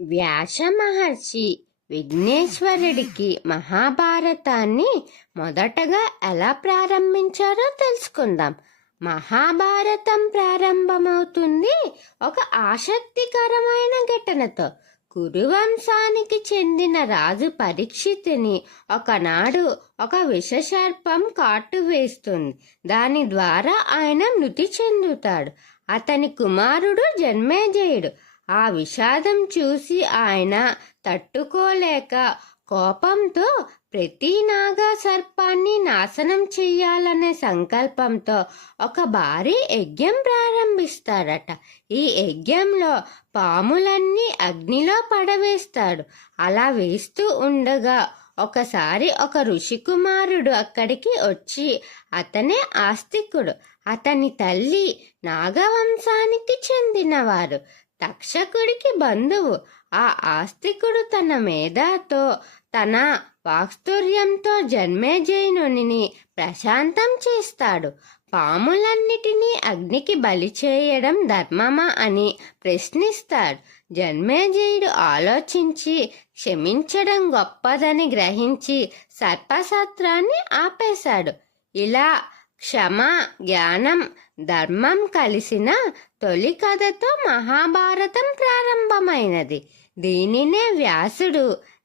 వ్యాస మహర్షి విఘ్నేశ్వరుడికి మహాభారతాన్ని మొదటగా ఎలా ప్రారంభించారో తెలుసుకుందాం. మహాభారతం ప్రారంభమవుతుంది ఒక ఆసక్తికరమైన ఘటనతో. కురువంశానికి చెందిన రాజు పరీక్షితిని ఒకనాడు ఒక విషసర్పం కాటు వేస్తుంది. దాని ద్వారా ఆయన మృతి చెందుతాడు. అతని కుమారుడు జన్మేజయుడు. ఆ విషాదం చూసి ఆయన తట్టుకోలేక కోపంతో ప్రతి నాగా సర్పాన్ని నాశనం చెయ్యాలనే సంకల్పంతో ఒక భారీ యజ్ఞం ప్రారంభిస్తాడట ఈ యజ్ఞంలో పాములన్నీ అగ్నిలో పడవేస్తాడు. అలా వేస్తూ ఉండగా ఒకసారి ఒక ఋషికుమారుడు అక్కడికి వచ్చి అతనే ఆస్తికుడు. అతని తల్లి నాగవంశానికి చెందినవారు. తక్షకుడికి బంధువు. ఆ ఆస్తికుడు తన మేధాతో తన వాక్స్తుర్యంతో జన్మేజయునుని ప్రశాంతం చేస్తాడు. పాములన్నిటినీ అగ్నికి బలి చేయడం ధర్మమా అని ప్రశ్నిస్తాడు. జన్మేజయుడు ఆలోచించి క్షమించడం గొప్పదని గ్రహించి సర్పసత్రాన్ని ఆపేశాడు. ఇలా క్షమ జ్ఞానం ధర్మం కలిసిన తొలి కథతో మహాభారతం ప్రారంభమైనది. దీనినే వ్యాసుడు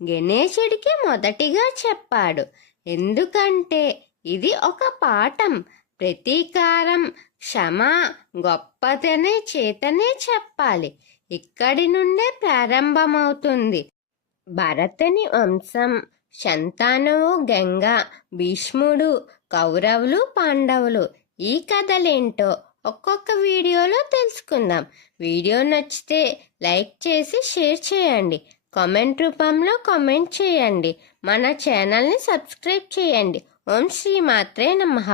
గణేశుడికి మొదటిగా చెప్పాడు. ఎందుకంటే ఇది ఒక పాఠం. ప్రతీకారం క్షమ గొప్పతనే చేతనే చెప్పాలి. ఇక్కడి నుండే ప్రారంభమవుతుంది. భరతుని వంశం శంతానువు గంగ భీష్ముడు కౌరవులు పాండవులు ఈ కథలేంటో ఒక్కొక్క వీడియోలో తెలుసుకుందాం. వీడియో నచ్చితే లైక్ చేసి షేర్ చేయండి. కామెంట్ రూపంలో కామెంట్ చేయండి. మన ఛానల్ని సబ్స్క్రైబ్ చేయండి. ఓం శ్రీ మాత్రే నమః.